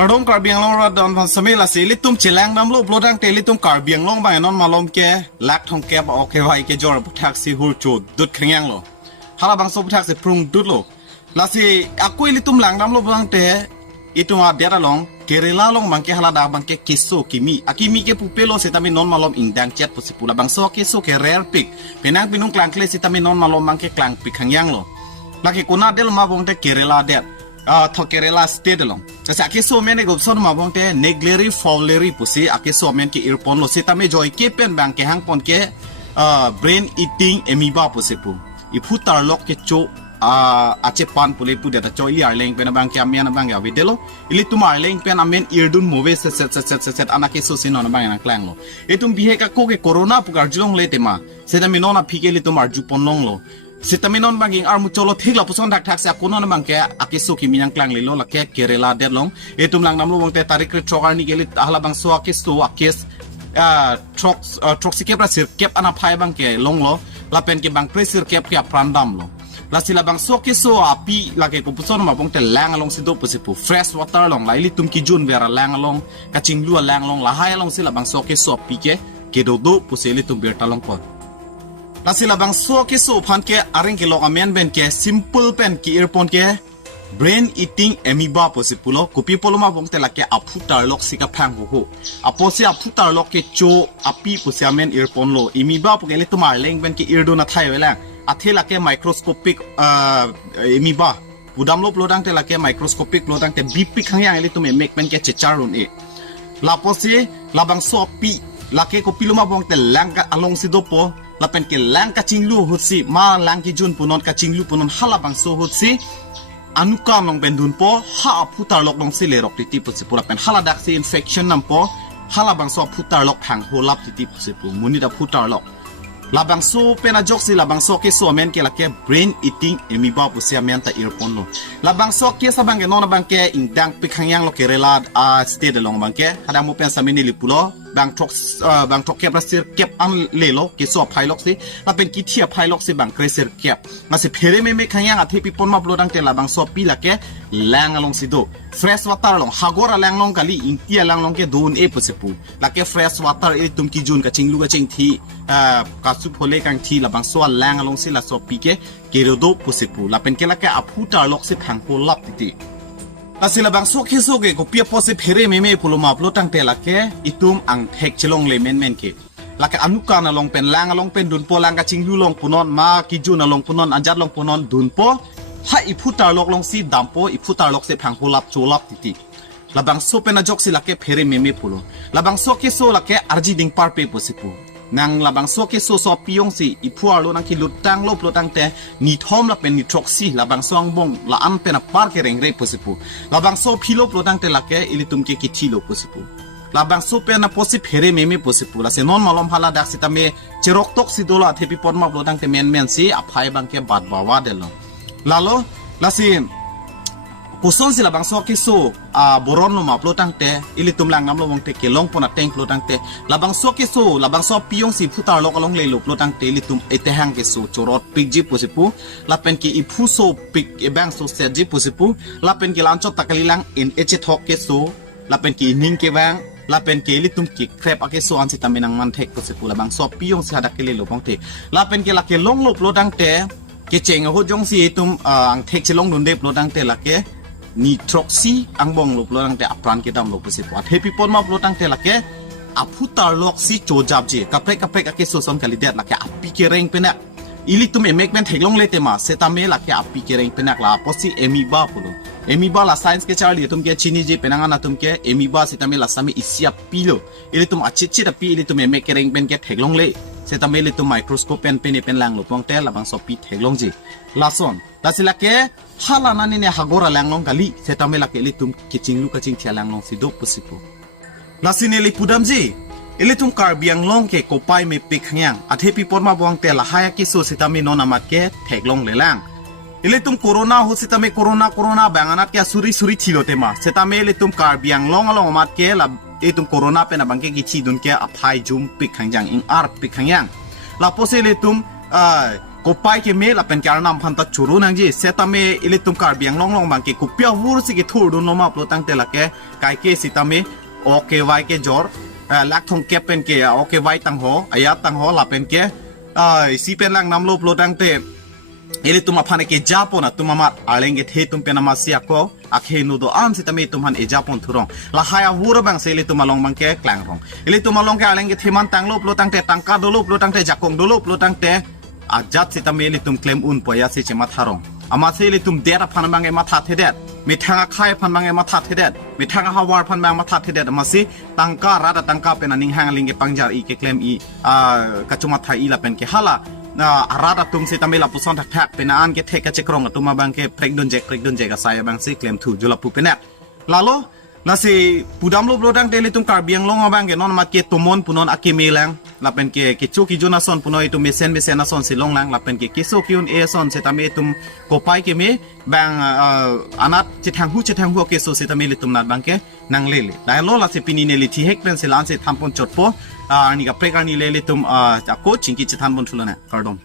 กระดมกระเบียงลงระดมสมัยละสิลิตุมเชลังน้ำลูกโปรดังเตลิตุมกระเบียงลงไปนอนมาลมแกลักทองแกบออกแกไว้แกจอร์พุทักสิหูจูดดุดขยังโลฮาลาบังโซพุทักสิพรุงดุดโลละสิอากุยลิตุมหลังน้ำลูกโปรดังเตอิตุมาเดียร์ลงเกเรลาลงบังแกฮาลาดาบังแกเคโซกิมีอากิมีแกปุเปโลสิตามินอนมาลมอิงดังเจ็ดปุสิปุละบังโซเคโซแกเรลปิกเป็นนักบินุงกลางเคลสิตามินอนมาลมบังแกกลางปิกขยังโลละกิกุนาเดลมาบงเตเกเรลาเดดทอเกเรลาสเตดลงจะสักเคโซเมนเกบซอนมาบงเตเนกเลรีฟอลเลรีปุสิอาเคโซเมนกีอิร์ปอนโลสิตามิจอยเกเป็นบังแกฮังปอนแกbrain eating amoebaปุสิปุอีพูตาร์ล็อกเกโจอาเจปันปุเลปุเดตจอยลีอาร์เลงเป็นบางแกมีอันบางอย่างวิเดโลอิลิตุมาร์เลงเป็นอเมนอิร์ดุนโมเวสเซตอันนักเคโซซินอนบางอย่างนักแรงโลเอตุมบิเฮกะโคเกโคโรนาปุการจุลงเลเตมาเซตามินอนาพิเกลิตุมาร์จูปอนลงโลสิตามินอนบางอย่างอาร์มุโจโลทิกลาปุซอนดักทักเซโคนอนบางแกอาเคโซคิมีนักแรงเลโลละแกเกเรลาเดดลงเอตุมลังน้ำลูกวงเตตาริกเรชอการนิเกลิตอาลาบังโซอาเคโซอาเคสทรอกซิเก็บระสิเก็บอนาภัยบางแกลงโลลาเป็นเก็บบางเพรสซิเก็บพรันดัมโลลาสิลาบังโซเคโซอาปีลาเกกุปซอนมาบงเตแรงลงสิโดปุสิปุ fresh water ลงไลลิตุมกิจุนเวราแรงลงกะจิงลัวแรงลงลาให้ลงสิลาบังโซเคโซปีเกโดโดปุสิลิตุมเบตาลงก่อนลาสิลาบังโซเคโซพันเกอาริงเกลงอเมนเบนเก simple เป็นกีอิร์ปอนเก brain eating amoeba ปุสิปุโลกุปีปโลมาบงเตลาเกอพุตาร์ล็อกสิกะพังโฮโฮอปอสิอพุตาร์ล็อกเกโจอปีปุสิอเมนอิร์ปอนโลอิมีบาปุเกลิตุมาร์เลงเบนเกอิร์โดนาไทยไว้แล้วอาเทลาเกไมโครสโคปิกมีบ้าผู้ดำลบโลดังเทลาเกไมโครสโคปิกโลดังเทบีปิกข้างยังเลยตัวเมกเป็นแกเจจารุนเอลาโพสีลาบังโซปีลาเกก็ปิลุมาบงเตลังกะอลงสิโดโปลาเป็นเกลังกะจิงลูหุดสิมาลังกิจุนปุนนกะจิงลูปุนนฮัลาบังโซหุดสิอนุกรรมลงเป็นดุนโปฮาพุตาลกลงสิเลรอกติติปุสิปุลาเป็นฮัลาดักซีอินเฟคชั่นนัมโปฮัลาบังโซพุตาลกพังโฮลับติติปุสิปุมุนิดาพุตาลกลาบังโซเป็นอาจกสิลาบังโซเคโซเมนเกลาเก brain eating เอมีบาปุเซียเมนตาอิร์ปอนโลลาบังโซเคสบังเกนอนบังเกอิงดังปิขังยังโลเกเรลาสเตเดลงบังเกฮาดามูเป็นสามินิลิปุโลบังทอกเก็บรัสเซียเก็บอันเลโลเกโซไพล็อกสิลาเป็นกิเทียไพล็อกสิบังเกรเซียเก็บมาสิเพเรเมขังยังอาทิปิปอนมาบโลดังเกลาบังโซปีลาเกแรงลงสิโด fresh water ลงฮากอร์แรงลงกะลีอิงเตียแรงลงเกโดนเอปุสิปุลาเก fresh water เอตุมกิจุนกะจิงลูกะจิงทีกาสุโพเลกังทีลาบังโซแรงลงสิลาโซปีเกเกโรโดปุสิปุลาเป็นเกลาเกอพูตาล็อกสิพังโฮลับติติลาสิลาบังโซเคโซเกก็เปียโพสิเพเรเมปุโลมาปโลตังเตลาเกอิตุมอังเทกชลงเลเมนเกลาเกอนุกานะลงเป็นแรงลงเป็นดุนโปแรงกะจิงลูลงปุนนมากิจุนลงปุนนอันจัดลงปุนนดุนโปให้อิพุตาล็อกลงสิดัมโปอิพุตาล็อกสิพังโฮลับโจลับติติลาบังโซเป็นอาจกสิลาเกเพเรเมปุโลลาบังโซเคโซลาเกอาร์จิดิงปาร์เปปุสิปุนางลาบังโซเคโซซอปิยงสิอิพัวโลนังคิลุตังโลปโลตังเตนิทอมลาเป็นนิทรอกซีลาบังโซอังบงลาอันเป็นอปาร์เกเรงเรปุสิปุลาบังโซพิโลปโลตังเตลาเกอิลิตุมเกกิทิโลปุสิปุลาบังโซเป็นอปอสิเพเรเมปุสิปุลาเซนอนมาลอมฮาลาดักสิตาเมเจรอกตกสิโดลาเทปิปอนมาปโลตังเตเมนสิอภัยบังเกบาดบาวาเดลลาโลลาสิปุซอนสิลาบังโซเคโซบรอนลมาปโลตังเตอิลิตุมลังน้ำลงเตเกลงปนัดเตงปโลตังเตลาบังโซเคโซลาบังโซปิยงสิพุตาลกลงเลโลปโลตังเตอิลิตุมเอเตหังเกโซจรอดปิกจิปุสิปุลาเป็นกีอิพุโซปิกเอแบงโซเซจิปุสิปุลาเป็นกีลานจอตะกลิลังอินเอเจทอกเกโซลาเป็นกีนิงเกแวงลาเป็นเกลิตุมกิเครปอเกโซอันสิตามินังมันเทกปุสิปุลาบังโซปิยงสิฮัดเกเลโลปงเตลาเป็นกีลาเกลงโลปโลตังเตเกเจงโฮจงสิตุมอังเทกสิลงดุนเดปโลตังเตลาเกนิทรอกซีอังบงลบโลตังเตอปรานเกดัมลบปุสิปัวเทปิปอนมาโลตังเตลาเกอพุตาล็อกซีโจจับเจกับเพกอเกโซซอนกาลิเดตลาเกอปิเกเรงเป็นอิลิตุมเอเมกเมนเทกลงเลเตมาเซตาเมลาเกอปิเกเรงเป็นลาปอสิเอมีบาปุโลเอมีบาลาไซน์สเกชาลีตุมเกชินิเจเป็นงานาตุมเกเอมีบาเซตาเมลาซามิอิซิอาปิโลอิลิตุมอชิชิดาปิอิลิตุมเอเมกเรงเป็นเกเทกลงเลเซตาเมลิตุมไมโครสโคปเป็นแรงลบงเตลาบังโซปิเทกลงจีลาซอนลาสิลาเกฮาลานันเนี่ยฮากอราแรงลงกะลีเซตาเมลาเกลิตุมกิจิงลูกจิงเทียแรงลงสิโดปุสิปุลาสิเนลิปุดัมจีอิลิตุมคาร์เบียงลงเกโกไปเมปิกขยังอาเทปิปอนมาบวงเตลาฮายากิโซเซตาเมนอนามัดเกเทกลงเลลังอิลิตุมโคโรนาโฮเซตาเมโคโรนาแบงอานัดเกสุริทิโลเตมาเซตาเมลิตุมคาร์เบียงลงมัดเกลาอิตุมโคโรนาเป็นบังเกกิชิดุนเกอภัยจุมปิกขยังอิงอาร์ปิกขยังลาโพเซลิตุมโก กูไปเกเมละเป็นการนำพันตจูรุนังจีเซตาเมอิลิตุมการเบียงลงบางเกกูเปียววูรุสิเกทูรุนลงมาปลุตั้งแต่ละแกไกเกสิตาเมโอเคไว้เกจอร์ลักทงเก็บเป็นเกโอเคไว้ตั้งหัวอายะตั้งหัวละเป็นเกsi pelang nam lo plotang te ele tuma phane ke japon na tuma mat alenge the tum pe nama sia ko akhe nu do am sitame tumhan e japon thurong la haya wur bang se ele tuma long bang ke klang rong ele tuma long ke alenge thiman tang lo plotang te tangka do lo plotang te jakong do lo plotang te ajat sitame ele tum claim un poya se chema tharong ama se ele tum dera phan bang e matha the det mi thanga khai phan bang e matha the det mi thanga hawar phan bang matha the det ama si tangka rada tangka pe na ning hang linge pangjar i ke claim i kachuma thai la pen ke hala arada tum si tamela puson thak thak pe na an ke theka chekrong tuma bang ke prekdon je ka sai bang si claim thu jula pu penet lalo na si pudam lo blodang tele tum kar biang long bang ke non ma ke tumon punon akime lang la pen ke chu ki jona son punoi tu mesen na son si long lang la pen ke so kiun e son se tame tum ko pai ke me bang anat chithang hu ke so se tame le tum nat bang ke nang le la lo la se pini ne li thi hek pen se lan se thampon chotpo ani ka prekani le tum ko chingki chithan bon thulana kardom